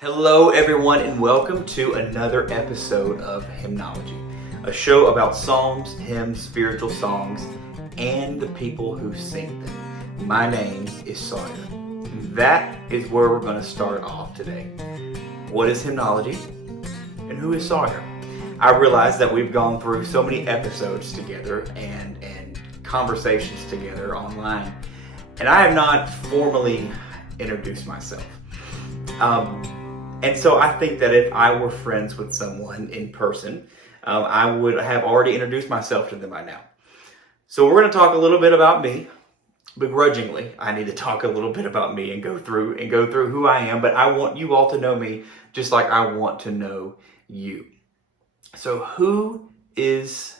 Hello, everyone, and welcome to another episode of Hymnology, a show about psalms, hymns, spiritual songs, and the people who sing them. My name is Sawyer. That is where we're going to start off today. What is hymnology, and who is Sawyer? I realize that we've gone through so many episodes together and conversations together online, and I have not formally introduced myself. And so I think that if I were friends with someone in person, I would have already introduced myself to them by now. So we're going to talk a little bit about me. Begrudgingly, I need to talk a little bit about me and go through who I am. But I want you all to know me just like I want to know you. So who is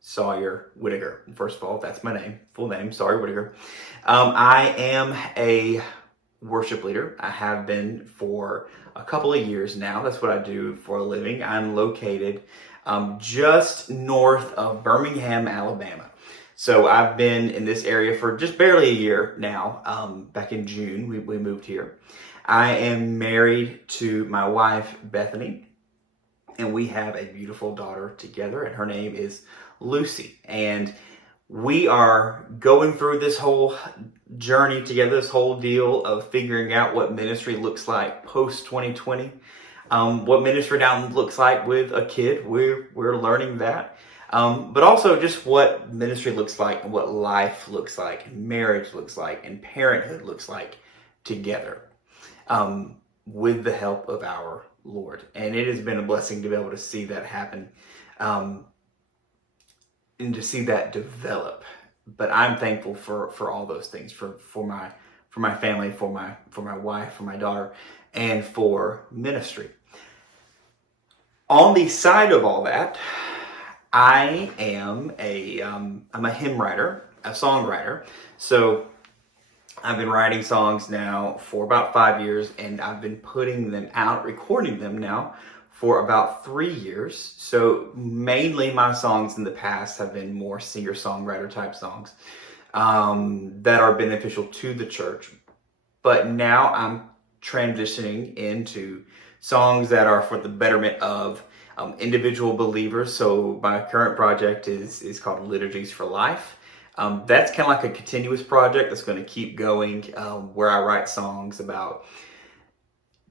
Sawyer Whitaker? First of all, that's my name, full name, Sawyer Whitaker. I am a worship leader. I have been for a couple of years now. That's what I do for a living. I'm located just north of Birmingham, Alabama. So I've been in this area for just barely a year now. Back in June, we moved here. I am married to my wife, Bethany, and we have a beautiful daughter together, and her name is Lucy. And we are going through this whole journey together, this whole deal of figuring out what ministry looks like post 2020, what ministry now looks like with a kid. We're learning that, but also just what ministry looks like and what life looks like, and marriage looks like, and parenthood looks like together, with the help of our Lord. And it has been a blessing to be able to see that happen. And to see that develop. But I'm thankful for all those things, for my family, for my wife, for my daughter, and for ministry. On the side of all that, I am I'm a hymn writer, a songwriter. So I've been writing songs now for about 5 years, and I've been putting them out, recording them now for about 3 years. So mainly my songs in the past have been more singer-songwriter type songs that are beneficial to the church. But now I'm transitioning into songs that are for the betterment of individual believers. So my current project is called Liturgies for Life. That's kind of like a continuous project that's going to keep going, where I write songs about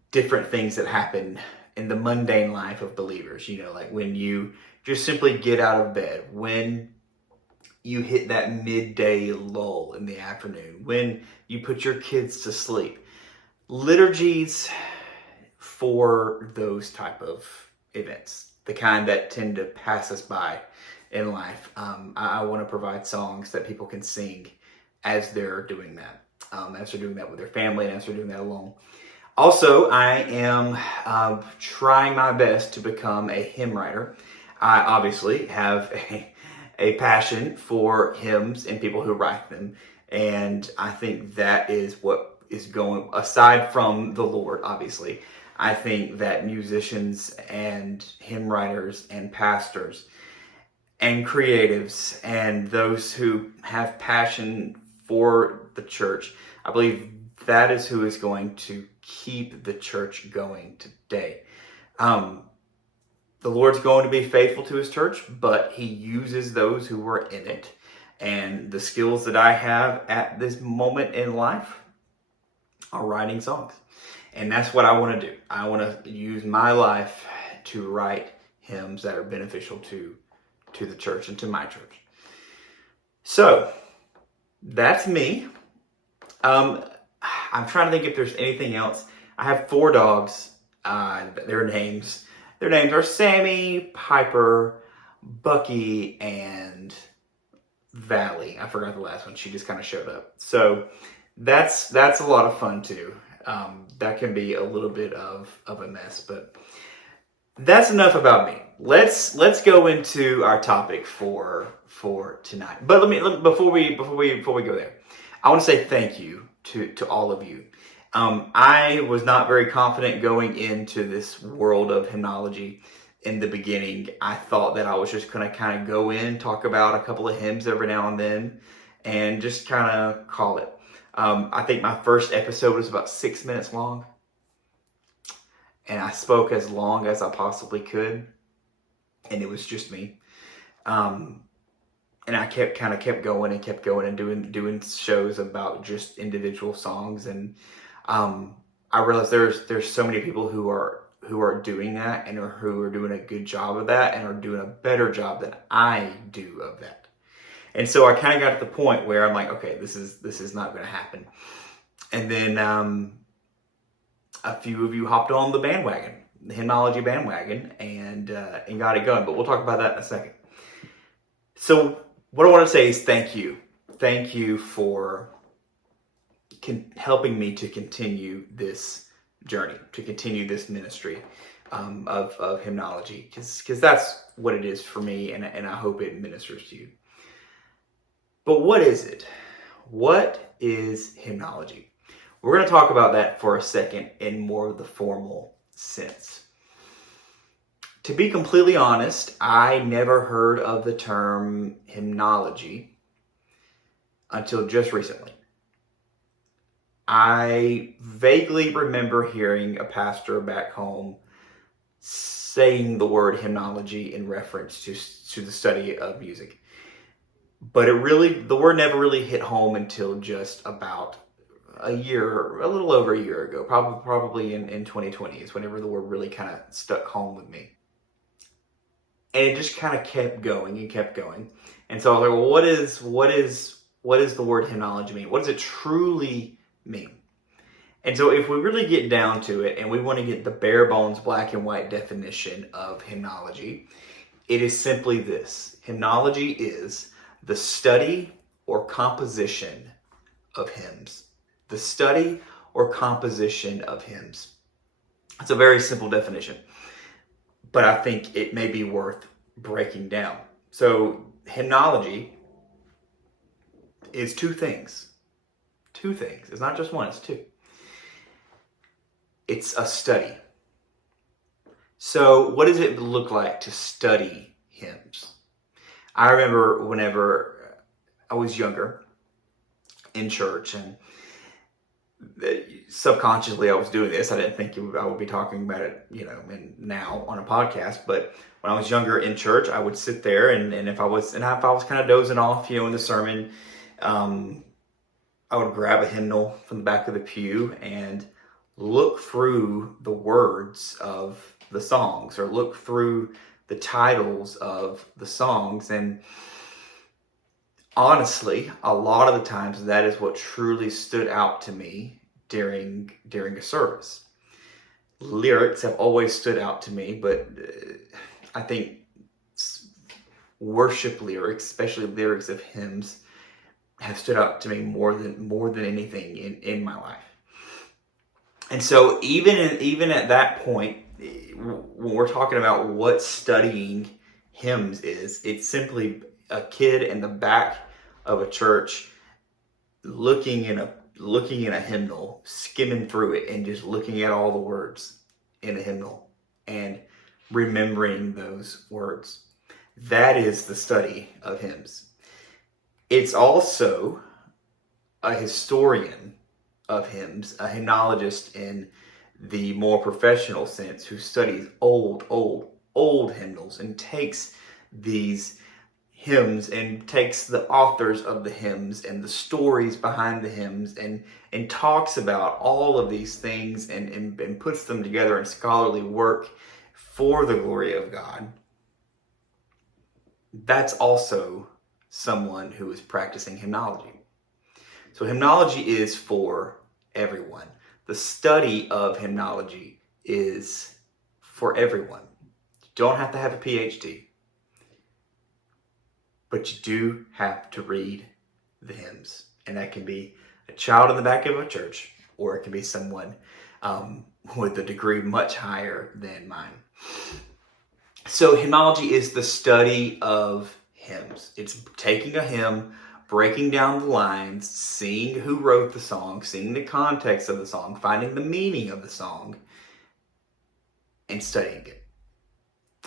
different things that happen in the mundane life of believers. Like when you just simply get out of bed, when you hit that midday lull in the afternoon, when you put your kids to sleep. Liturgies for those type of events, the kind that tend to pass us by in life. I want to provide songs that people can sing as they're doing that, as they're doing that with their family, and as they're doing that alone. Also, I am trying my best to become a hymn writer. I obviously have a passion for hymns and people who write them. And I think that is what is going, aside from the Lord, obviously. I think that musicians and hymn writers and pastors and creatives and those who have passion for the church, I believe that is who is going to keep the church going today. The Lord's going to be faithful to his church, but he uses those who were in it. And the skills that I have at this moment in life are writing songs. And that's what I want to do. I want to use my life to write hymns that are beneficial to the church and to my church. So that's me. I'm trying to think if there's anything else. I have 4 dogs. Their names are Sammy, Piper, Bucky, and Valley. I forgot the last one. She just kind of showed up. So that's a lot of fun too. That can be a little bit of a mess, but that's enough about me. Let's go into our topic for tonight. But before we go there, I want to say thank you to all of you. I was not very confident going into this world of hymnology in the beginning. I thought that I was just going to kind of go in, talk about a couple of hymns every now and then, and just kind of call it. I think my first episode was about 6 minutes long. and I spoke as long as I possibly could, and it was just me. And I kept going and doing shows about just individual songs, and I realized there's so many people who are doing that and who are doing a good job of that and are doing a better job than I do of that. And so I kind of got to the point where I'm like, okay, this is not going to happen. And then a few of you hopped on the bandwagon, the hymnology bandwagon, and got it going. But we'll talk about that in a second. So what I want to say is thank you. Thank you for helping me to continue this journey, to continue this ministry of hymnology, because that's what it is for me, and I hope it ministers to you. But what is it? What is hymnology? We're going to talk about that for a second in more of the formal sense. To be completely honest, I never heard of the term hymnology until just recently. I vaguely remember hearing a pastor back home saying the word hymnology in reference to the study of music. But the word never really hit home until just about a little over a year ago, probably in 2020 is whenever the word really kind of stuck home with me. And it just kind of kept going and kept going. And so I was like, well, what does the word hymnology mean? What does it truly mean? And so if we really get down to it and we want to get the bare bones black and white definition of hymnology, it is simply this. Hymnology is the study or composition of hymns. The study or composition of hymns. It's a very simple definition, but I think it may be worth breaking down. So hymnology is two things. Two things. It's not just one, it's two. It's a study. So what does it look like to study hymns? I remember whenever I was younger in church, and subconsciously I was doing this. I didn't think I would be talking about it, now on a podcast. But when I was younger in church, I would sit there, and if I was kind of dozing off, in the sermon, I would grab a hymnal from the back of the pew and look through the words of the songs, or look through the titles of the songs. And honestly, a lot of the times that is what truly stood out to me during a service. Lyrics have always stood out to me, but I think worship lyrics, especially lyrics of hymns, have stood out to me more than anything in my life. And so even at that point, when we're talking about what studying hymns is, it's simply a kid in the back of a church looking in a hymnal, skimming through it, and just looking at all the words in the hymnal and remembering those words. That is the study of hymns. It's also a historian of hymns, a hymnologist in the more professional sense, who studies old hymnals and takes these hymns and takes the authors of the hymns and the stories behind the hymns and talks about all of these things and puts them together in scholarly work for the glory of God. That's also someone who is practicing hymnology. So hymnology is for everyone. The study of hymnology is for everyone. You don't have to have a PhD, but you do have to read the hymns. And that can be a child in the back of a church, or it can be someone with a degree much higher than mine. So hymnology is the study of hymns. It's taking a hymn, breaking down the lines, seeing who wrote the song, seeing the context of the song, finding the meaning of the song, and studying it.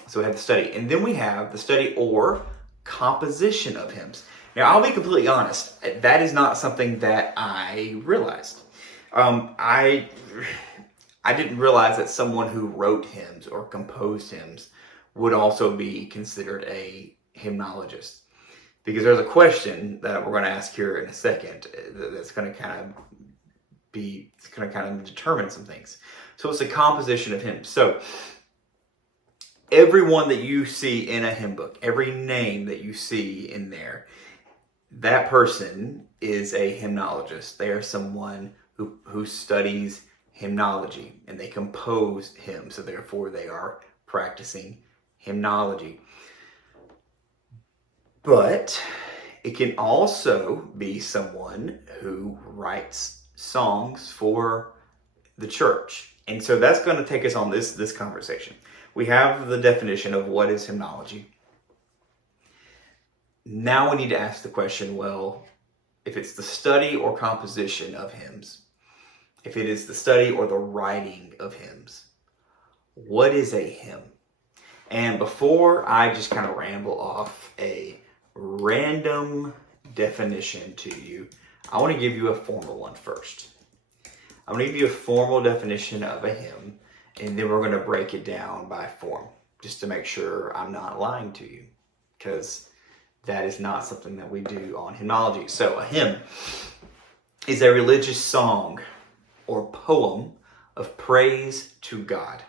So we have the study. And then we have the study or composition of hymns. Now, I'll be completely honest. That is not something that I realized. I didn't realize that someone who wrote hymns or composed hymns would also be considered a hymnologist. Because there's a question that we're going to ask here in a second that's going to kind of determine some things. So it's a composition of hymns. So everyone that you see in a hymn book, every name that you see in there, that person is a hymnologist. They are someone who studies hymnology, and they compose hymns, so therefore they are practicing hymnology. But it can also be someone who writes songs for the church. And so that's going to take us on this conversation. We have the definition of what is hymnology. Now we need to ask the question, well, if it's the study or composition of hymns, if it is the study or the writing of hymns, what is a hymn? And before I just kind of ramble off a random definition to you, I want to give you a formal one first. I'm going to give you a formal definition of a hymn, and then we're going to break it down by form, just to make sure I'm not lying to you, because that is not something that we do on hymnology. So a hymn is a religious song or poem of praise to God.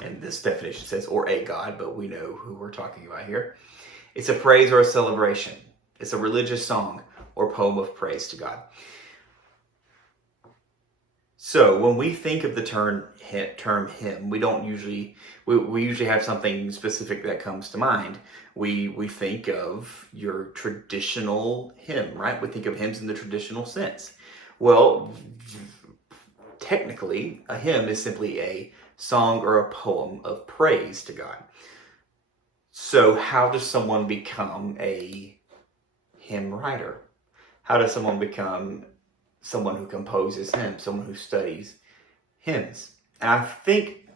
And this definition says, or a God, but we know who we're talking about here. It's a praise or a celebration. It's a religious song or poem of praise to God. So when we think of the term hymn, we usually have something specific that comes to mind. We think of your traditional hymn, right? We think of hymns in the traditional sense. Well, technically, a hymn is simply a song or a poem of praise to God. So how does someone become a hymn writer? How does someone become someone who composes hymns, someone who studies hymns? And I think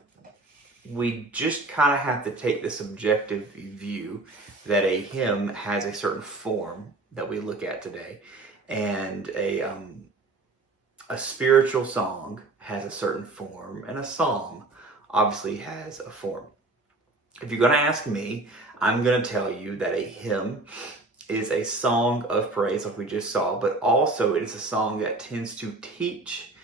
we just kind of have to take this objective view that a hymn has a certain form that we look at today, and a spiritual song has a certain form, and a psalm obviously has a form. If you're going to ask me, I'm going to tell you that a hymn is a song of praise, like we just saw, but also it is a song that tends to teach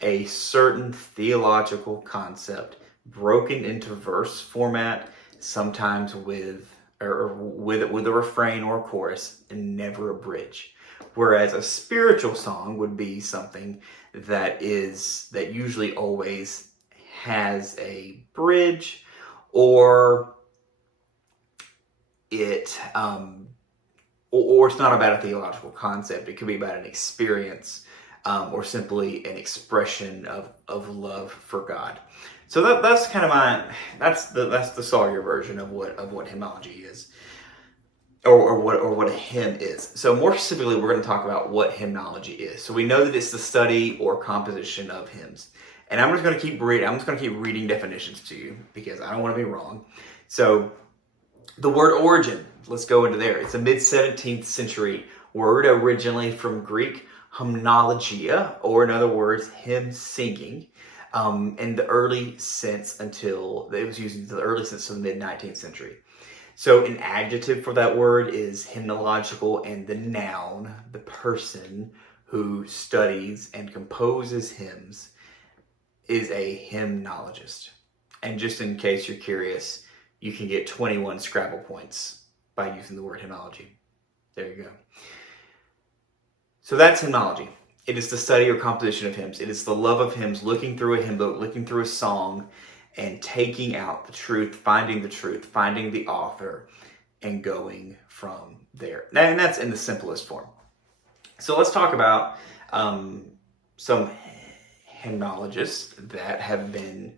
a certain theological concept broken into verse format, sometimes with a refrain or a chorus, and never a bridge. Whereas a spiritual song would be something that usually always has a bridge, or it's not about a theological concept. It could be about an experience, or simply an expression of love for God. So that's kind of that's the Sawyer version of what hymnology is, or what a hymn is. So more specifically, we're going to talk about what hymnology is. So we know that it's the study or composition of hymns. And I'm just going to keep reading definitions to you, because I don't want to be wrong. So the word origin, let's go into there. It's a mid-17th century word, originally from Greek hymnologia, or in other words, hymn singing, in the early sense until it was used in the early sense of the mid-19th century. So an adjective for that word is hymnological, and the noun, the person who studies and composes hymns, is a hymnologist. And just in case you're curious, you can get 21 Scrabble points by using the word hymnology. There you go. So that's hymnology. It is the study or composition of hymns. It is the love of hymns, looking through a hymn book, looking through a song, and taking out the truth, finding the author, and going from there. And that's in the simplest form. So let's talk about some hymnologists that have been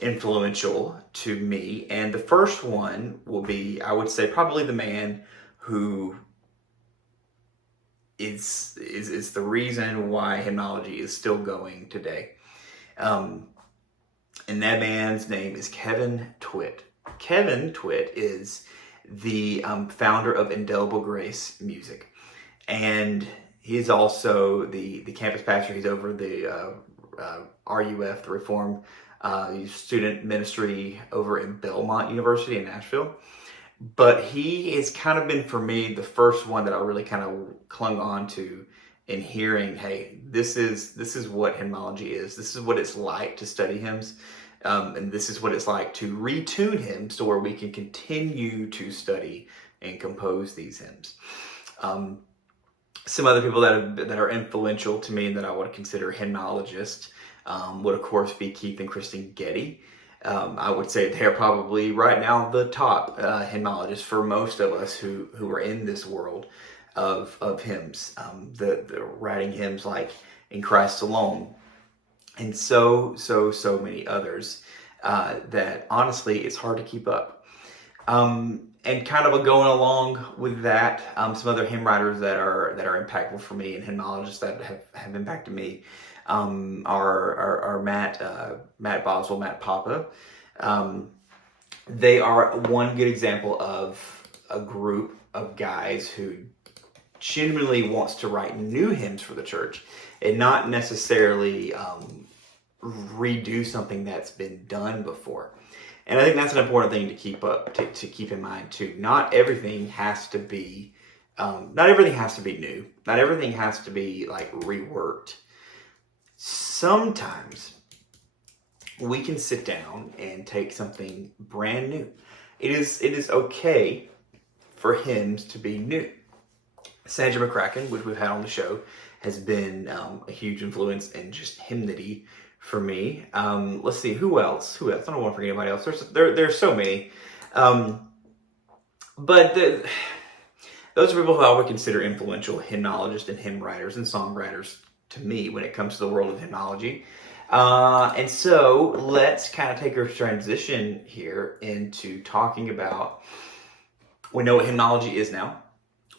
influential to me. And the first one will be, I would say, probably the man who is the reason why hymnology is still going today. And that man's name is Kevin Twit. Kevin Twit is the founder of Indelible Grace Music. And he's also the campus pastor. He's over the RUF, the Reformed Student Ministry over in Belmont University in Nashville. But he has kind of been, for me, the first one that I really kind of clung on to in hearing, hey, this is what hymnology is. This is what it's like to study hymns. And this is what it's like to retune hymns to where we can continue to study and compose these hymns. Some other people that are influential to me and that I would consider hymnologists would, of course, be Keith and Kristen Getty. I would say they're probably right now the top hymnologists for most of us who are in this world of hymns, the writing hymns like In Christ Alone, and so many others that honestly it's hard to keep up. And kind of going along with that, some other hymn writers that are impactful for me and hymnologists that have impacted me are Matt Boswell, Matt Papa. They are one good example of a group of guys who genuinely wants to write new hymns for the church and not necessarily redo something that's been done before. And I think that's an important thing to keep in mind too. Not everything has to be new. Not everything has to be like reworked. Sometimes we can sit down and take something brand new. It is okay for hymns to be new. Sandra McCracken, which we've had on the show, has been a huge influence in just hymnody for me. Let's see, who else? I don't want to forget anybody else. There's so many. But those are people who I would consider influential hymnologists and hymn writers and songwriters to me when it comes to the world of hymnology. And so let's kind of take our transition here into talking about, we know what hymnology is now.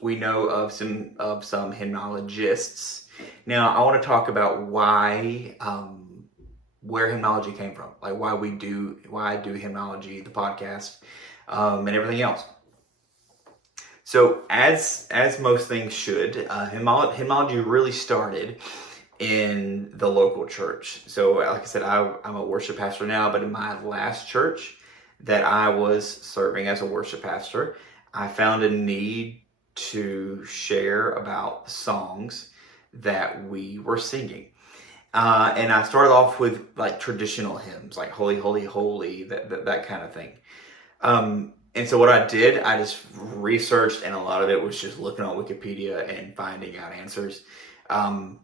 We know of some hymnologists. Now I want to talk about why, where hymnology came from, like why I do hymnology, the podcast, and everything else. So as most things should, hymnology really started in the local church. So like I said, I'm a worship pastor now, but in my last church that I was serving as a worship pastor, I found a need to share about the songs that we were singing. And I started off with like traditional hymns, like Holy, Holy, Holy, that kind of thing. And so what I did, I just researched, and a lot of it was just looking on Wikipedia and finding out answers and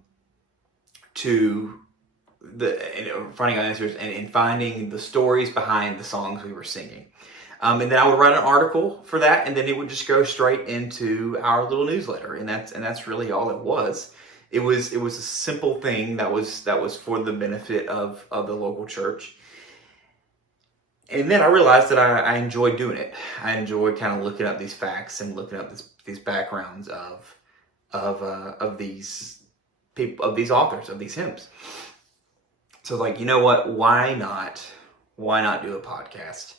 finding the stories behind the songs we were singing. And then I would write an article for that, and then it would just go straight into our little newsletter, and that's really all it was. It was a simple thing that was for the benefit of the local church. And then I realized that I enjoyed doing it. I enjoyed kind of looking up these facts and looking up these backgrounds of these people, of these authors, of these hymns. So I was like, you know what? Why not do a podcast?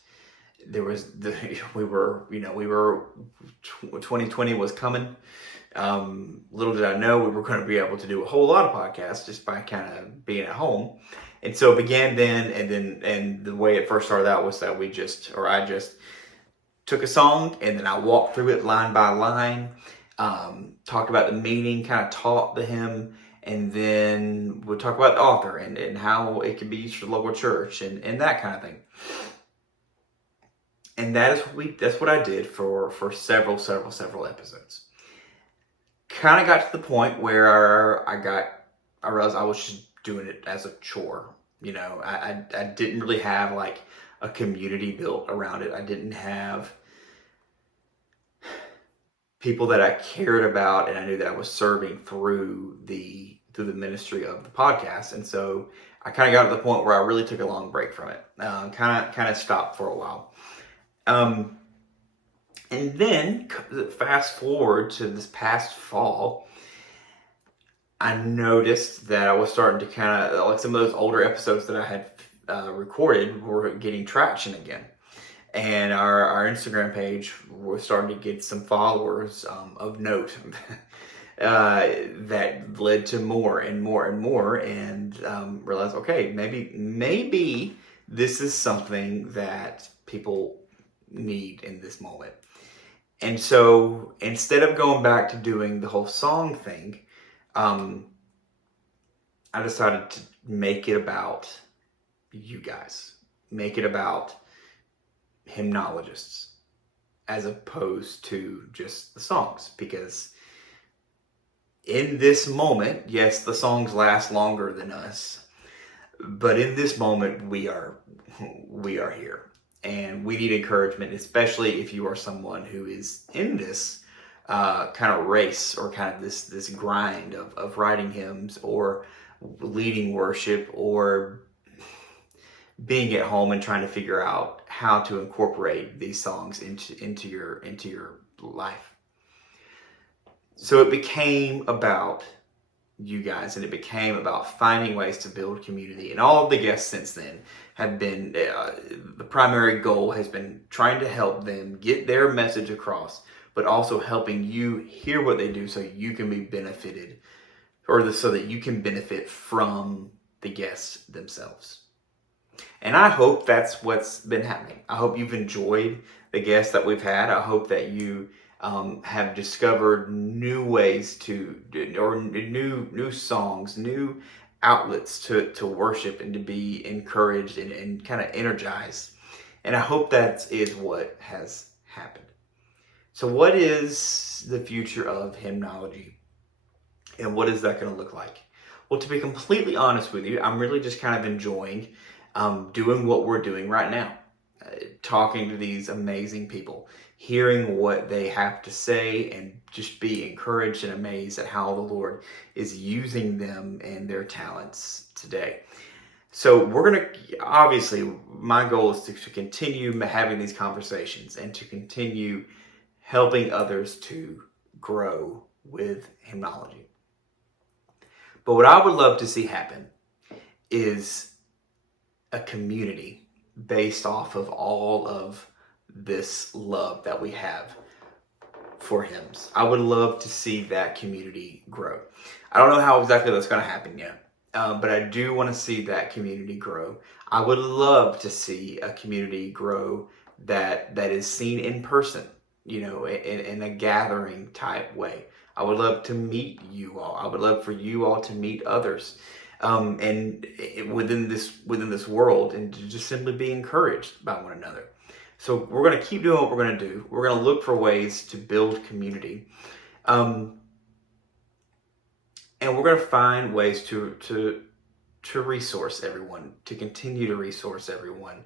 2020 was coming. Little did I know we were going to be able to do a whole lot of podcasts just by kind of being at home. And so it began then, and the way it first started out was that I just took a song and then I walked through it line by line, talked about the meaning, kind of taught the hymn, and then we'll talk about the author and how it can be used for the local church and that kind of thing. And that's what I did for several episodes. Kind of got to the point where I realized I was just doing it as a chore. You know, I didn't really have like a community built around it. I didn't have people that I cared about and I knew that I was serving through the ministry of the podcast. And so I kind of got to the point where I really took a long break from it. Kind of stopped for a while. And then fast forward to this past fall, I noticed that I was starting to kind of, like some of those older episodes that I had recorded were getting traction again. And our Instagram page was starting to get some followers of note. that led to more and more and more, and realized, okay, maybe this is something that people need in this moment. And so instead of going back to doing the whole song thing, um, I decided to make it about you guys, make it about hymnologists as opposed to just the songs. Because in this moment, yes, the songs last longer than us, but in this moment, we are here, and we need encouragement, especially if you are someone who is in this kind of race, or kind of this grind of writing hymns, or leading worship, or being at home and trying to figure out how to incorporate these songs into your life. So it became about you guys, and it became about finding ways to build community. And all of the guests since then have been, the primary goal has been trying to help them get their message across, but also helping you hear what they do so you can be benefited, so that you can benefit from the guests themselves. And I hope that's what's been happening. I hope you've enjoyed the guests that we've had. I hope that you have discovered new ways or new songs, new outlets to worship and to be encouraged and kind of energized. And I hope that is what has happened. So what is the future of hymnology? And what is that going to look like? Well, to be completely honest with you, I'm really just kind of enjoying doing what we're doing right now. Talking to these amazing people, hearing what they have to say, and just be encouraged and amazed at how the Lord is using them and their talents today. So obviously, my goal is to continue having these conversations and to continue helping others to grow with hymnology. But what I would love to see happen is a community based off of all of this love that we have for hymns. I would love to see that community grow. I don't know how exactly that's going to happen yet, but I do want to see that community grow. I would love to see a community grow that is seen in person, in a gathering type way. I would love to meet you all. I would love for you all to meet others. And within this world, and to just simply be encouraged by one another. So we're going to keep doing what we're going to do. We're going to look for ways to build community, and we're going to find ways to resource everyone, to continue to resource everyone.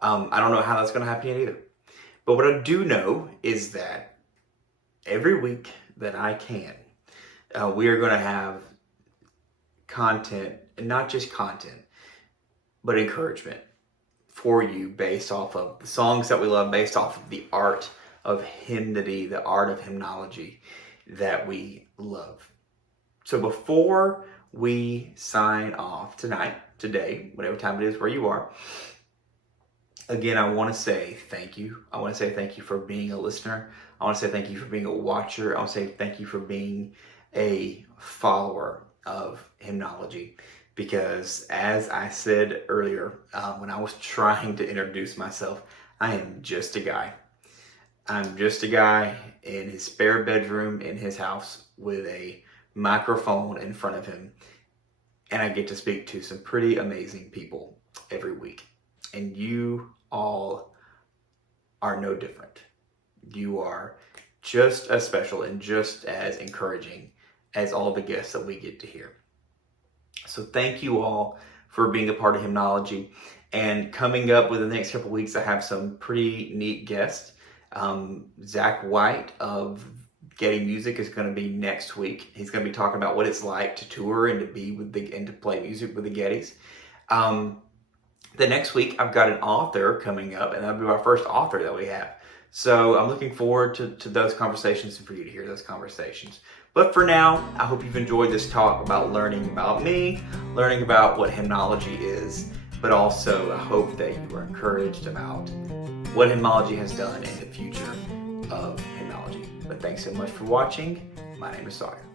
I don't know how that's going to happen yet either, but what I do know is that every week that I can, we are going to have content, and not just content, but encouragement for you based off of the songs that we love, based off of the art of hymnody, the art of hymnology that we love. So before we sign off today, whatever time it is where you are, again, I want to say thank you. I want to say thank you for being a listener. I want to say thank you for being a watcher. I want to say thank you for being a follower of hymnology, because as I said earlier, when I was trying to introduce myself, I am just a guy. I'm just a guy in his spare bedroom in his house with a microphone in front of him, and I get to speak to some pretty amazing people every week. And you all are no different. You are just as special and just as encouraging as all the guests that we get to hear. So thank you all for being a part of Hymnology. And coming up within the next couple of weeks, I have some pretty neat guests. Zach White of Getty Music is going to be next week. He's going to be talking about what it's like to tour and to play music with the Gettys. The next week, I've got an author coming up, and that'll be our first author that we have. So I'm looking forward to those conversations and for you to hear those conversations. But for now, I hope you've enjoyed this talk about learning about me, learning about what hymnology is, but also I hope that you are encouraged about what hymnology has done and the future of hymnology. But thanks so much for watching. My name is Sawyer.